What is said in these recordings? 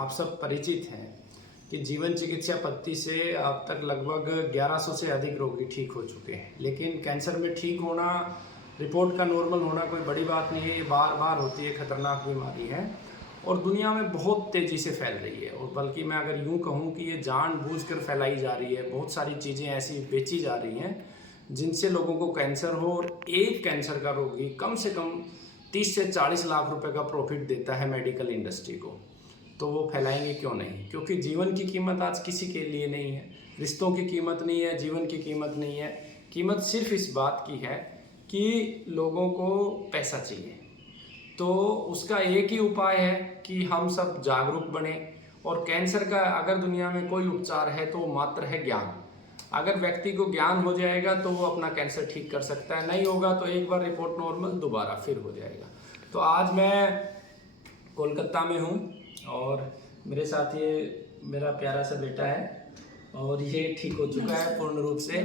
आप सब परिचित हैं कि जीवन चिकित्सा पद्धति से अब तक लगभग 1100 से अधिक रोगी ठीक हो चुके हैं। लेकिन कैंसर में ठीक होना, रिपोर्ट का नॉर्मल होना कोई बड़ी बात नहीं है। ये बार बार होती है, खतरनाक बीमारी है और दुनिया में बहुत तेज़ी से फैल रही है। और बल्कि मैं अगर यूँ कहूँ कि ये जानबूझकर फैलाई जा रही है। बहुत सारी चीज़ें ऐसी बेची जा रही हैं जिनसे लोगों को कैंसर हो, और एक कैंसर का रोगी कम से कम 30 से 40 लाख रुपए का प्रॉफिट देता है मेडिकल इंडस्ट्री को। तो वो फैलाएंगे क्यों नहीं? क्योंकि जीवन की कीमत आज किसी के लिए नहीं है, रिश्तों की कीमत नहीं है, जीवन की कीमत नहीं है। कीमत सिर्फ इस बात की है कि लोगों को पैसा चाहिए। तो उसका एक ही उपाय है कि हम सब जागरूक बने। और कैंसर का अगर दुनिया में कोई उपचार है तो मात्र है ज्ञान। अगर व्यक्ति को ज्ञान हो जाएगा तो वो अपना कैंसर ठीक कर सकता है, नहीं होगा तो एक बार रिपोर्ट नॉर्मल दोबारा फिर हो जाएगा। तो आज मैं कोलकाता में हूँ और मेरे साथ ये मेरा प्यारा सा बेटा है और ये ठीक हो चुका है पूर्ण रूप से।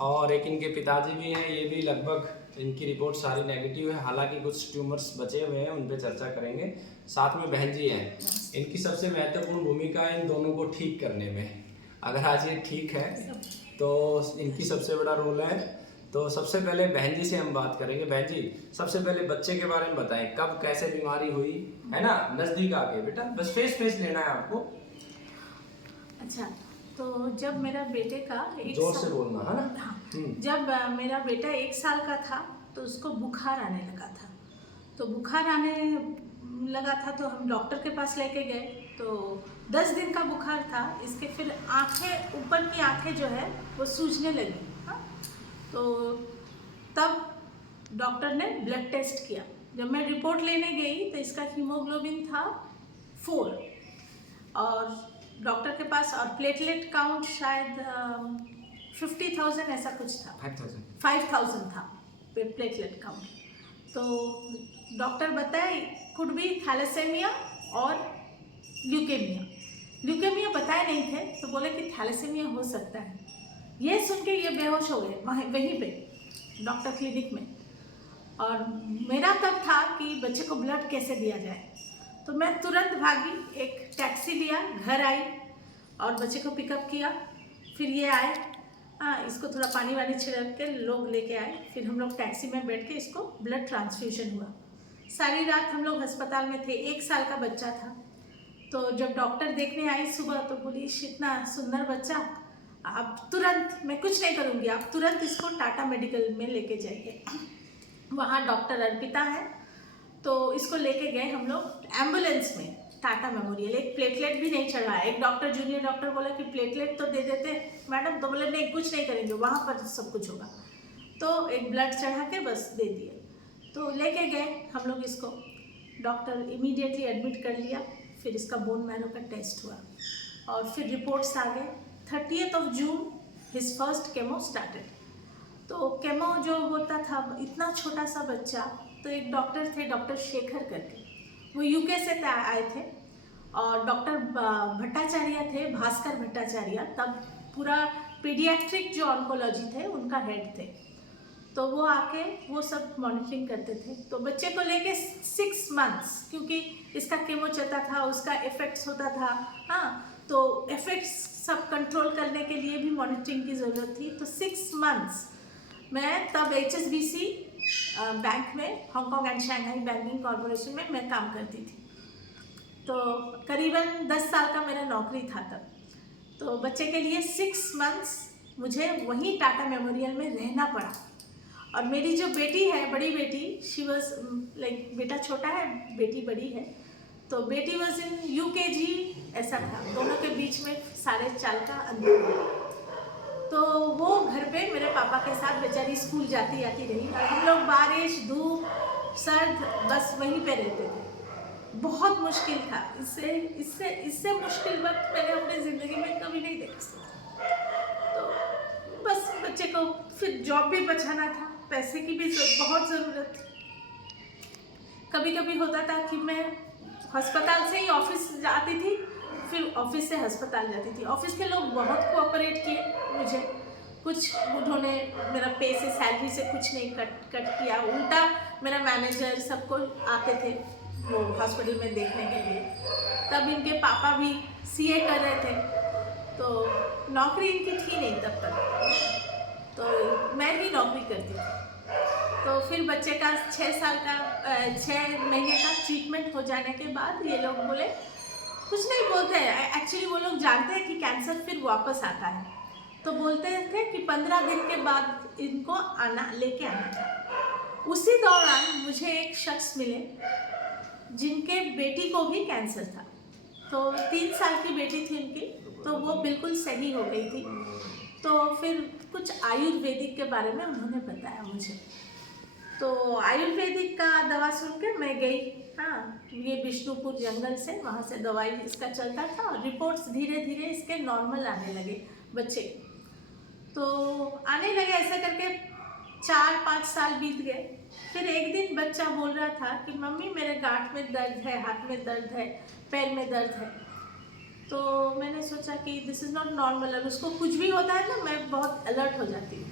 और एक इनके पिताजी भी हैं, ये भी लगभग इनकी रिपोर्ट सारी नेगेटिव है। हालांकि कुछ ट्यूमर्स बचे हुए हैं, उन पर चर्चा करेंगे। साथ में बहन जी हैं, इनकी सबसे महत्वपूर्ण भूमिका है इन दोनों को ठीक करने में। अगर आज ये ठीक है तो इनकी सबसे बड़ा रोल है। तो सबसे पहले बहन जी से हम बात करेंगे। बहन जी, सबसे पहले बच्चे के बारे में बताएं, कब कैसे बीमारी हुई, है ना? नज़दीक आके बेटा, बस फेस फेस लेना है आपको। अच्छा, तो जब मेरा बेटे का जोर से बोलना है ना। हाँ, जब मेरा बेटा 1 साल का था तो उसको बुखार आने लगा था। तो बुखार आने लगा था तो हम डॉक्टर के पास लेके गए। तो 10 दिन का बुखार था। इसके फिर आँखें, ऊपर की आँखें जो है वो सूजने लगी। हाँ, तो तब डॉक्टर ने ब्लड टेस्ट किया। जब मैं रिपोर्ट लेने गई तो इसका हीमोग्लोबिन था 4 और डॉक्टर के पास, और प्लेटलेट काउंट शायद 50,000 ऐसा कुछ था, 5,000 था प्लेटलेट काउंट। तो डॉक्टर बताए कुड बी थैलेसेमिया और ल्यूकेमिया बताए नहीं थे, तो बोले कि थैलेसेमिया हो सकता है। ये सुन के ये बेहोश हो गए वहीं पे डॉक्टर क्लिनिक में। और मेरा तब था कि बच्चे को ब्लड कैसे दिया जाए। तो मैं तुरंत भागी, एक टैक्सी लिया, घर आई और बच्चे को पिकअप किया। फिर ये आए, इसको थोड़ा पानी वानी छिड़क के लोग लेके आए। फिर हम लोग टैक्सी में बैठ के इसको ब्लड ट्रांसफ्यूजन हुआ। सारी रात हम लोग अस्पताल में थे। 1 साल का बच्चा था। तो जब डॉक्टर देखने आई सुबह तो बोली, इतना सुंदर बच्चा, आप तुरंत, मैं कुछ नहीं करूँगी, आप तुरंत इसको टाटा मेडिकल में लेके जाइए। वहाँ डॉक्टर अर्पिता है। तो इसको लेके गए हम लोग एम्बुलेंस में टाटा मेमोरियल। एक प्लेटलेट भी नहीं चढ़ाया। एक डॉक्टर, जूनियर डॉक्टर बोला कि प्लेटलेट तो दे देते मैडम, तो बोले नहीं, कुछ नहीं करेंगे, वहाँ पर सब कुछ होगा। तो एक ब्लड चढ़ा के बस दे दिए। तो लेके गए हम लोग इसको, डॉक्टर इमीडिएटली एडमिट कर लिया। फिर इसका बोन मैरो का टेस्ट हुआ और फिर रिपोर्ट्स आ गए। 30th जून हिज फर्स्ट केमो स्टार्टेड। तो केमो जो होता था, इतना छोटा सा बच्चा, तो एक डॉक्टर थे, डॉक्टर शेखर करके, वो यूके से आए थे। और डॉक्टर भट्टाचार्य थे, भास्कर भट्टाचार्य, तब पूरा पीडियाट्रिक जो ऑन्कोलॉजी थे उनका हेड थे। तो वो आके वो सब मॉनिटरिंग करते थे। तो बच्चे को लेके 6 मंथ्स, क्योंकि इसका केमो चलता था, उसका इफेक्ट्स होता था। हाँ, तो इफेक्ट्स सब कंट्रोल करने के लिए भी मॉनिटरिंग की ज़रूरत थी। तो 6 मंथ्स मैं तब HSBC बैंक में, Hong Kong and Shanghai banking corporation में मैं काम करती थी। तो करीबन 10 साल का मेरा नौकरी था तब। तो बच्चे के लिए 6 मंथ्स मुझे वहीं टाटा मेमोरियल में रहना पड़ा। और मेरी जो बेटी है, बड़ी बेटी, शी वॉज लाइक, बेटा छोटा है, बेटी बड़ी है। तो बेटी वॉज इन UKG, ऐसा था, दोनों के बीच में 4.5 साल का अंतर था। तो वो घर पे मेरे पापा के साथ बेचारी स्कूल जाती आती रही और हम लोग बारिश, धूप, सर्द, बस वहीं पे रहते थे। बहुत मुश्किल था। इससे मुश्किल वक्त मैंने अपनी ज़िंदगी में कभी नहीं देखा। तो बस बच्चे को फिर जॉब भी बचाना था, पैसे की भी बहुत ज़रूरत थी। कभी कभी होता था कि मैं अस्पताल से ही ऑफिस जाती थी, फिर ऑफिस से अस्पताल जाती थी। ऑफिस के लोग बहुत कोऑपरेट किए मुझे, कुछ उन्होंने मेरा पे से, सैलरी से कुछ नहीं कट किया। उल्टा मेरा मैनेजर, सबको आते थे वो हॉस्पिटल में देखने के लिए। तब इनके पापा भी सीए कर रहे थे, तो नौकरी इनकी थी नहीं तब तक, तो मैं भी नौकरी करती थी। तो फिर बच्चे का 6 महीने का ट्रीटमेंट हो जाने के बाद ये लोग बोले, कुछ नहीं बोलते हैं एक्चुअली, वो लोग जानते हैं कि कैंसर फिर वापस आता है, तो बोलते थे कि 15 दिन के बाद इनको लेके आना था। उसी दौरान मुझे एक शख्स मिले जिनके बेटी को भी कैंसर था, तो 3 साल की बेटी थी उनकी, तो वो बिल्कुल सही हो गई थी। तो फिर कुछ आयुर्वेदिक के बारे में उन्होंने बताया मुझे, तो आयुर्वेदिक का दवा सुन के मैं गई। हाँ, ये विष्णुपुर जंगल से, वहाँ से दवाई इसका चलता था और रिपोर्ट्स धीरे धीरे इसके नॉर्मल आने लगे बच्चे, तो आने लगे ऐसे करके 4-5 साल बीत गए। फिर एक दिन बच्चा बोल रहा था कि मम्मी मेरे गांठ में दर्द है, हाथ में दर्द है, पैर में दर्द है। तो मैंने सोचा कि दिस इज़ नॉट नॉर्मल, और उसको कुछ भी होता है ना मैं बहुत अलर्ट हो जाती हूँ,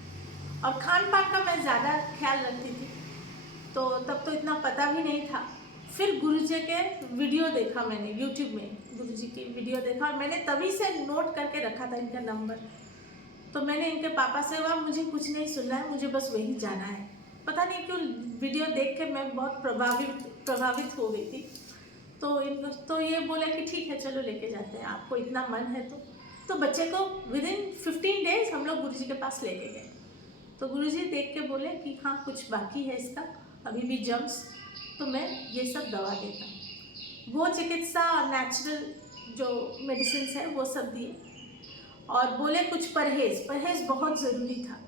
और खान पान का मैं ज़्यादा ख्याल रखती थी, तो तब तो इतना पता भी नहीं था। फिर गुरुजी के वीडियो देखा मैंने यूट्यूब में, गुरुजी की वीडियो देखा, और मैंने तभी से नोट करके रखा था इनका नंबर। तो मैंने इनके पापा से कहा मुझे कुछ नहीं सुनना है, मुझे बस वहीं जाना है। पता नहीं क्यों वीडियो देख के मैं बहुत प्रभावित हो गई थी। तो ये बोले कि ठीक है चलो लेके जाते हैं, आपको इतना मन है तो बच्चे को विदिन 15 डेज हम लोग गुरुजी के पास लेके गए। तो गुरुजी देख के बोले कि हाँ कुछ बाकी है इसका, अभी भी जम्स, तो मैं ये सब दवा देता हूँ। वो चिकित्सा और नेचुरल जो मेडिसिन है वो सब दिए, और बोले कुछ परहेज बहुत ज़रूरी था।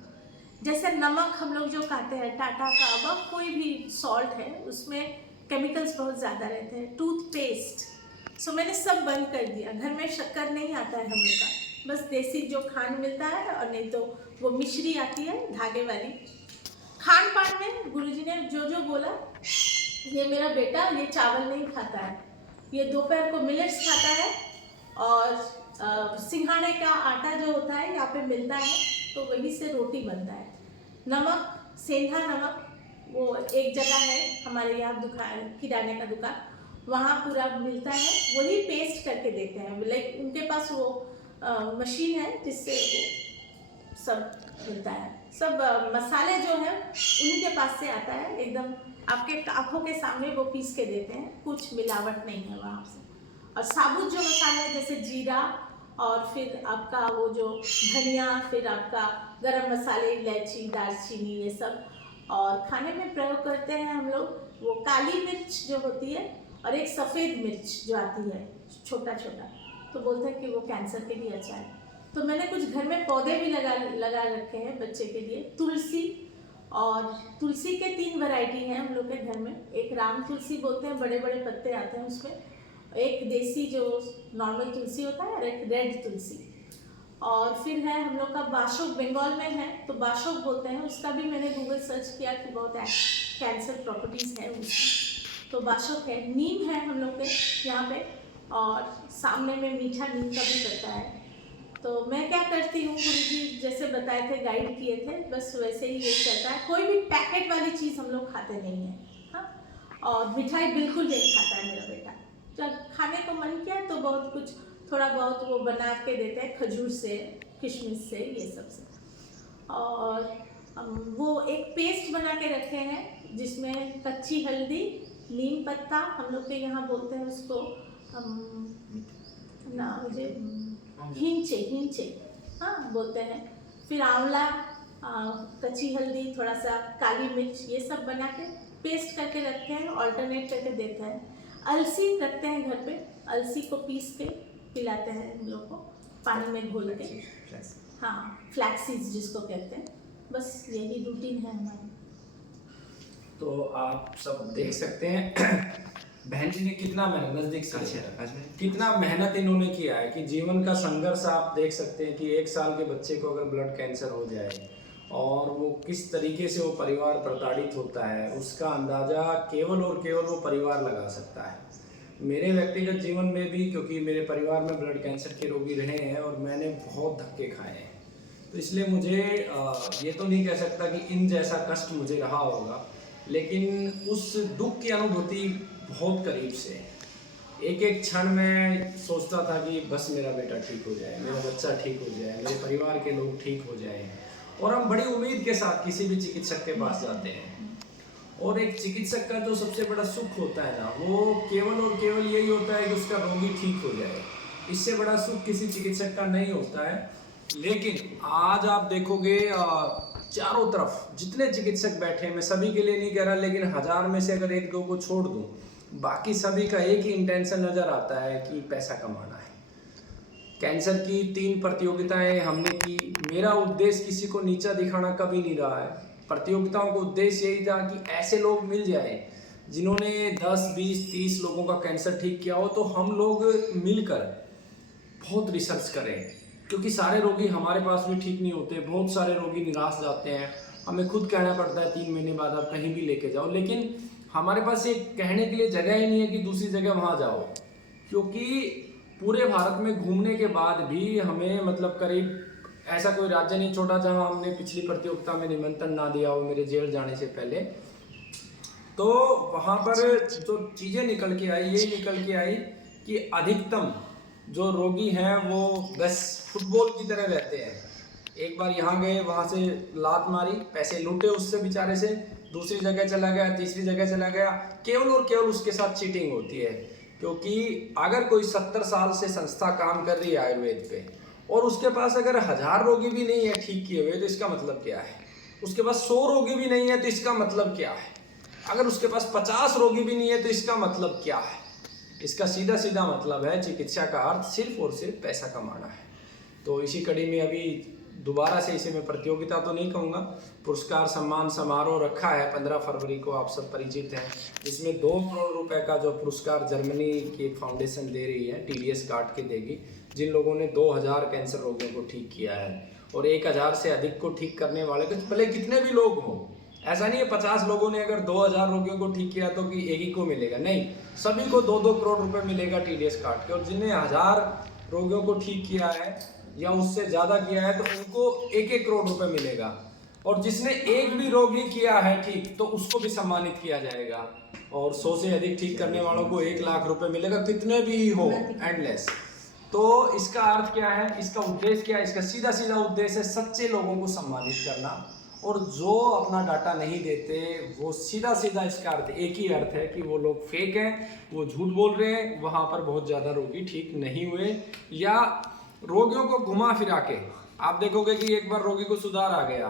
जैसे नमक हम लोग जो खाते हैं टाटा का, अब कोई भी सॉल्ट है उसमें केमिकल्स बहुत ज़्यादा रहते हैं, टूथपेस्ट, सो मैंने सब बंद कर दिया। घर में शक्कर नहीं आता है हम लोग का, बस देसी जो खांड मिलता है, और नहीं तो वो मिश्री आती है धागे वाली। खान पान में गुरुजी ने जो बोला, ये मेरा बेटा ये चावल नहीं खाता है, ये दोपहर को मिलेट्स खाता है, और सिंघाड़े का आटा जो होता है यहाँ पे मिलता है, तो वही से रोटी बनता है। नमक, सेंधा नमक, वो एक जगह है हमारे यहाँ दुकान, किराने का दुकान, वहाँ पूरा मिलता है, वही पेस्ट करके देते हैं। लाइक उनके पास वो मशीन है जिससे वो सब मिलता है। सब मसाले जो हैं उन्हीं के पास से आता है, एकदम आपके आँखों के सामने वो पीस के देते हैं, कुछ मिलावट नहीं है वहाँ से। और साबुत जो मसाला है जैसे जीरा, और फिर आपका वो जो धनिया, फिर आपका गरम मसाले, इलायची, दालचीनी, ये सब। और खाने में प्रयोग करते हैं हम लोग वो काली मिर्च जो होती है, और एक सफ़ेद मिर्च जो आती है छोटा छोटा, तो बोलते हैं कि वो कैंसर के लिए अच्छा है। तो मैंने कुछ घर में पौधे भी लगा रखे हैं बच्चे के लिए। तुलसी, और तुलसी के 3 वैरायटी हैं हम लोग के घर में। एक राम तुलसी बोलते हैं, बड़े बड़े पत्ते आते हैं उसमें, एक देसी जो नॉर्मल तुलसी होता है, और एक रेड तुलसी। और फिर है हम लोग का बाशोक, बंगाल में है तो बाशोक बोलते हैं, उसका भी मैंने गूगल सर्च किया कि बहुत कैंसर प्रॉपर्टीज़ है उसकी, तो बाशोक है। नीम है हम लोग के यहाँ पे, और सामने में मीठा नीम का भी पत्ता है। तो मैं क्या करती हूँ, गुरुजी जैसे बताए थे, गाइड किए थे, बस वैसे ही ये चलता है। कोई भी पैकेट वाली चीज़ हम लोग खाते नहीं हैं, हाँ। और मिठाई बिल्कुल नहीं खाता है मेरा बेटा। जब खाने को मन किया तो बहुत कुछ थोड़ा बहुत वो बना के देते हैं, खजूर से, किशमिश से, ये सब से। और वो एक पेस्ट बना के रखे हैं जिसमें कच्ची हल्दी, नीम पत्ता, हम लोग के यहाँ बोलते हैं उसको ना मुझे हिंचे, हाँ बोलते हैं। फिर आंवला, कच्ची हल्दी, थोड़ा सा काली मिर्च, ये सब बना के पेस्ट करके रखते हैं, ऑल्टरनेट करके देते हैं। अलसी रखते हैं घर पे, अलसी को पीस के पिलाते हैं हम लोग को, पानी में घोल के, हाँ, फ्लैक्सीड्स जिसको कहते हैं। बस यही रूटीन है हमारी। तो आप सब देख सकते हैं बहन जी ने कितना मेहनत, नज़दीक से कितना मेहनत इन्होंने किया है कि जीवन का संघर्ष आप देख सकते हैं कि 1 साल के बच्चे को अगर ब्लड कैंसर हो जाए और वो किस तरीके से वो परिवार प्रताड़ित होता है, उसका अंदाज़ा केवल और केवल वो परिवार लगा सकता है। मेरे व्यक्तिगत जीवन में भी, क्योंकि मेरे परिवार में ब्लड कैंसर के रोगी रहे हैं और मैंने बहुत धक्के खाए हैं, तो इसलिए मुझे ये तो नहीं कह सकता कि इन जैसा कष्ट मुझे रहा होगा, लेकिन उस दुख की अनुभूति बहुत करीब से है। एक एक क्षण में सोचता था कि बस मेरा बेटा ठीक हो जाए, मेरा बच्चा ठीक हो जाए, मेरे परिवार के लोग ठीक हो जाए। और हम बड़ी उम्मीद के साथ किसी भी चिकित्सक के पास जाते हैं। और एक चिकित्सक का जो सबसे बड़ा सुख होता है ना, वो केवल और केवल यही होता है कि उसका रोगी ठीक हो जाए। इससे बड़ा सुख किसी चिकित्सक का नहीं होता है। लेकिन आज आप देखोगे चारों तरफ जितने चिकित्सक बैठे हैं, मैं सभी के लिए नहीं कह रहा, लेकिन 1000 में से अगर 1-2 को छोड़ दूं, बाकी सभी का एक ही इंटेंशन नज़र आता है कि पैसा कमाना है। कैंसर की 3 प्रतियोगिताएं हमने की। मेरा उद्देश्य किसी को नीचा दिखाना कभी नहीं रहा है। प्रतियोगिताओं का उद्देश्य यही था कि ऐसे लोग मिल जाए जिन्होंने 10, 20, 30 लोगों का कैंसर ठीक किया हो, तो हम लोग मिलकर बहुत रिसर्च करें, क्योंकि सारे रोगी हमारे पास भी ठीक नहीं होते। बहुत सारे रोगी निराश जाते हैं, हमें खुद कहना पड़ता है 3 महीने बाद आप कहीं भी लेके जाओ, लेकिन हमारे पास एक कहने के लिए जगह ही नहीं है कि दूसरी जगह वहाँ जाओ। क्योंकि पूरे भारत में घूमने के बाद भी हमें मतलब करीब ऐसा कोई राज्य नहीं छोड़ा जहाँ हमने पिछली प्रतियोगिता में निमंत्रण ना दिया हो मेरे जेल जाने से पहले। तो वहाँ पर जो चीज़ें निकल के आई, ये निकल के आई कि अधिकतम जो रोगी हैं वो बस फुटबॉल की तरह रहते हैं। एक बार यहाँ गए, वहाँ से लात मारी, पैसे लूटे उससे बेचारे से, दूसरी जगह चला गया, तीसरी जगह चला गया, केवल और केवल उसके साथ चीटिंग होती है। क्योंकि अगर कोई 70 साल से संस्था काम कर रही है आयुर्वेद पे, और उसके पास अगर 1000 रोगी भी नहीं है ठीक किए हुए, तो इसका मतलब क्या है? उसके पास 100 रोगी भी नहीं है तो इसका मतलब क्या है? अगर उसके पास 50 रोगी भी नहीं है तो इसका मतलब क्या है? इसका सीधा सीधा मतलब है चिकित्सा का अर्थ सिर्फ और सिर्फ पैसा कमाना है। तो इसी कड़ी में अभी दोबारा से इसे मैं प्रतियोगिता तो नहीं कहूँगा, पुरस्कार सम्मान समारोह रखा है 15 फरवरी को, आप सब परिचित हैं, जिसमें 2 करोड़ रुपए का जो पुरस्कार जर्मनी की एक फाउंडेशन दे रही है, TDS काट के देगी, जिन लोगों ने 2000 कैंसर रोगियों को ठीक किया है। और 1000 से अधिक को ठीक करने वाले, तो भले कितने भी लोग हों, ऐसा नहीं है 50 लोगों ने अगर 2000 रोगियों को ठीक किया तो कि एक ही को मिलेगा, नहीं, सभी को 2-2 करोड़ रुपए मिलेगा TDS काट के। और जिन्हें 1000 रोगियों को ठीक किया है या उससे ज़्यादा किया है तो उनको 1-1 करोड़ रुपए मिलेगा। और जिसने एक भी रोगी किया है ठीक, तो उसको भी सम्मानित किया जाएगा। और 100 से अधिक ठीक करने वालों को 1 लाख रुपए मिलेगा, कितने भी हो, एंडलेस। तो इसका अर्थ क्या है, इसका उद्देश्य क्या है? इसका सीधा सीधा उद्देश्य है सच्चे लोगों को सम्मानित करना, और जो अपना डाटा नहीं देते वो सीधा सीधा, इसका अर्थ एक ही अर्थ है कि वो लोग फेक हैं, वो झूठ बोल रहे हैं, वहाँ पर बहुत ज़्यादा रोगी ठीक नहीं हुए। या रोगियों को घुमा फिरा के आप देखोगे कि एक बार रोगी को सुधार आ गया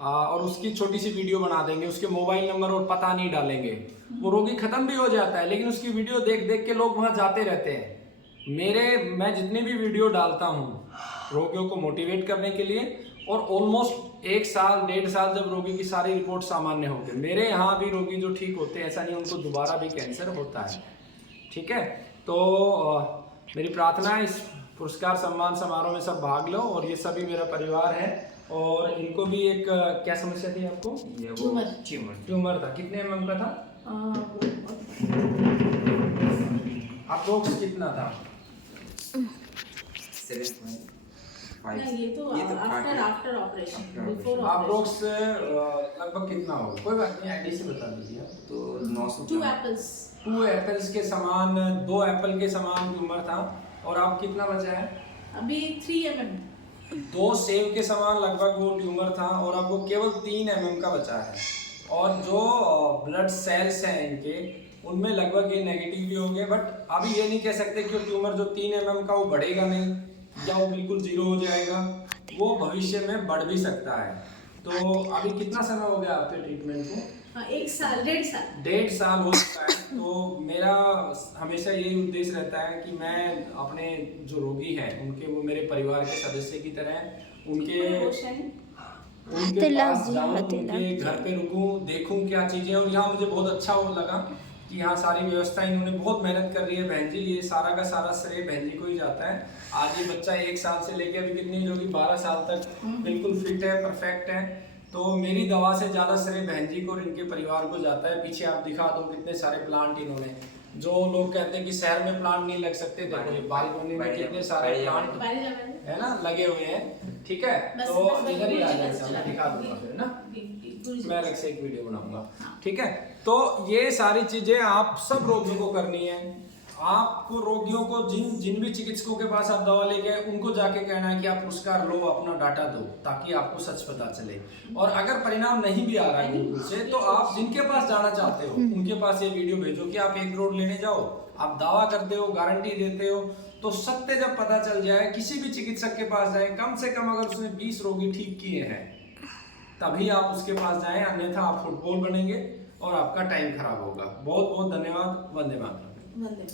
और उसकी छोटी सी वीडियो बना देंगे, उसके मोबाइल नंबर और पता नहीं डालेंगे, वो रोगी खत्म भी हो जाता है, लेकिन उसकी वीडियो देख देख के लोग वहाँ जाते रहते हैं। मैं जितनी भी वीडियो डालता हूँ रोगियों को मोटिवेट करने के लिए, और ऑलमोस्ट 1 साल 1.5 साल जब रोगी की सारी रिपोर्ट सामान्य हो गई, मेरे यहाँ भी रोगी जो ठीक होते हैं, ऐसा नहीं उनको दोबारा भी कैंसर होता है। ठीक है, तो मेरी प्रार्थना है इस पुरस्कार सम्मान समारोह में सब भाग लो, और ये सभी मेरा परिवार है। और इनको भी एक क्या समस्या थी आपको? ट्यूमर था। कितने mm का था? अप्रोक्स कितना था? 7.5। ये तो आफ्टर ऑपरेशन, बिफोर अप्रोक्स लगभग कितना होगा? कोई बात नहीं, आईडी से बता दीजिए आप। तो 900। 2 एप्पल्स के समान, 2 एप्पल के समान ट्यूमर था। और आप कितना बचा है? अभी 3 mm। 2 सेब के समान लगभग वो ट्यूमर था, और आपको केवल 3 mm का बचा है। और जो ब्लड सेल्स हैं इनके, उनमें लगभग ये नेगेटिव भी हो गए। बट अभी ये नहीं कह सकते कि ट्यूमर जो 3 mm का वो बढ़ेगा नहीं, या वो बिल्कुल 0 हो जाएगा, वो भविष्य में बढ़ भी सकता है। तो अभी कितना समय हो गया आपके ट्रीटमेंट को? 1 साल 1.5 साल हो चुका है। तो मेरा हमेशा यही उद्देश्य रहता है कि मैं अपने जो रोगी हैं उनके, वो मेरे परिवार के सदस्य की तरह हैं, उनके पास जाऊँ, उनके घर पे रुकूँ, देखूँ क्या चीज़ें। और यहाँ मुझे बहुत अच्छा वो लगा कि यहाँ सारी व्यवस्था इन्होंने बहुत मेहनत कर रही है। बहन जी, ये सारा का सारा श्रेय बहन जी को ही जाता है। आज ये बच्चा 1 साल से लेकर अभी कितनी, जो कि 12 साल तक बिल्कुल फिट है, परफेक्ट है। तो मेरी दवा से ज़्यादा श्रेय बहन जी को और इनके परिवार को जाता है। पीछे आप दिखा दो कितने सारे प्लांट इन्होंने, जो लोग कहते हैं कि शहर में प्लांट नहीं लग सकते, देखो ये बालकनी में कितने सारे प्लांट है ना लगे हुए हैं। ठीक है, तो इधर ही आ जाएगा, मैं दिखा दूंगा फिर ना, मैं अलग से एक वीडियो बनाऊंगा। ठीक है, तो ये सारी चीजें आप सब रोगियों को करनी है। आपको रोगियों को जिन भी चिकित्सकों के पास आप दवा लेके आए उनको जाके कहना है कि आप पुरस्कार लो, अपना डाटा दो, ताकि आपको सच पता चले। और अगर परिणाम नहीं भी आ रहा है गूगल से, तो आप जिनके पास जाना चाहते हो उनके पास ये वीडियो भेजो कि आप 1 करोड़ लेने जाओ, आप दावा करते हो, गारंटी देते हो, तो सत्य जब पता चल जाए, किसी भी चिकित्सक के पास जाए, कम से कम अगर उसने 20 रोगी ठीक किए हैं तभी आप उसके पास जाएं, अन्यथा आप फुटबॉल बनेंगे और आपका टाइम खराब होगा। बहुत बहुत धन्यवाद। वंदे मातरम। वंदे